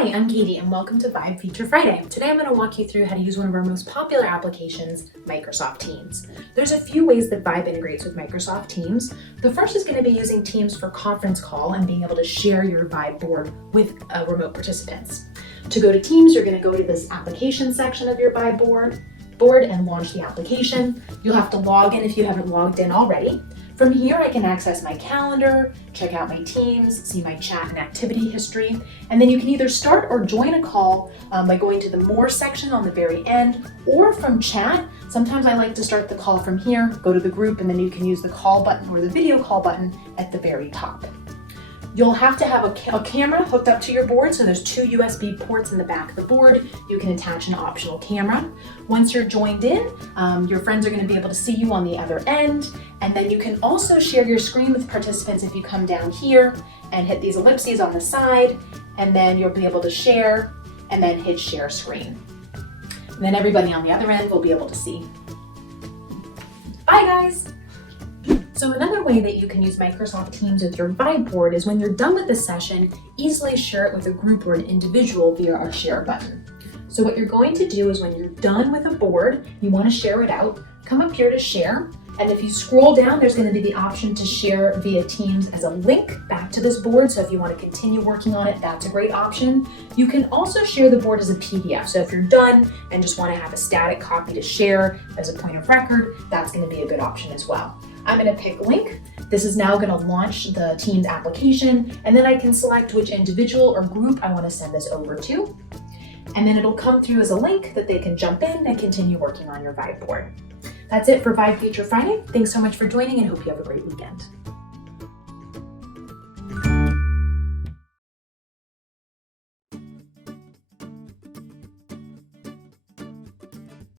Hi, I'm Katie and welcome to Vibe Feature Friday. Today I'm going to walk you through how to use one of our most popular applications, Microsoft Teams. There's a few ways that Vibe integrates with Microsoft Teams. The first is going to be using Teams for conference call and being able to share your Vibe board with remote participants. To go to Teams, you're going to go to this application section of your Vibe board and launch the application. You'll have to log in if you haven't logged in already. From here, I can access my calendar, check out my Teams, see my chat and activity history, and then you can either start or join a call by going to the More section on the very end, or from chat. Sometimes I like to start the call from here, go to the group, and then you can use the call button or the video call button at the very top. You'll have to have a camera hooked up to your board, so there's 2 USB ports in the back of the board. You can attach an optional camera. Once you're joined in, your friends are going to be able to see you on the other end, and then you can also share your screen with participants if you come down here and hit these ellipses on the side, and then you'll be able to share and then hit share screen. And then everybody on the other end will be able to see. Bye guys! So another way that you can use Microsoft Teams with your Vibe board is when you're done with the session, easily share it with a group or an individual via our share button. So what you're going to do is when you're done with a board, you want to share it out, come up here to share, and if you scroll down, there's going to be the option to share via Teams as a link back to this board. So if you want to continue working on it, that's a great option. You can also share the board as a PDF. So if you're done and just want to have a static copy to share as a point of record, that's going to be a good option as well. I'm going to pick link. This is now going to launch the Teams application, and then I can select which individual or group I want to send this over to. And then it'll come through as a link that they can jump in and continue working on your Vibe board. That's it for Vibe Feature Friday. Thanks so much for joining and hope you have a great weekend.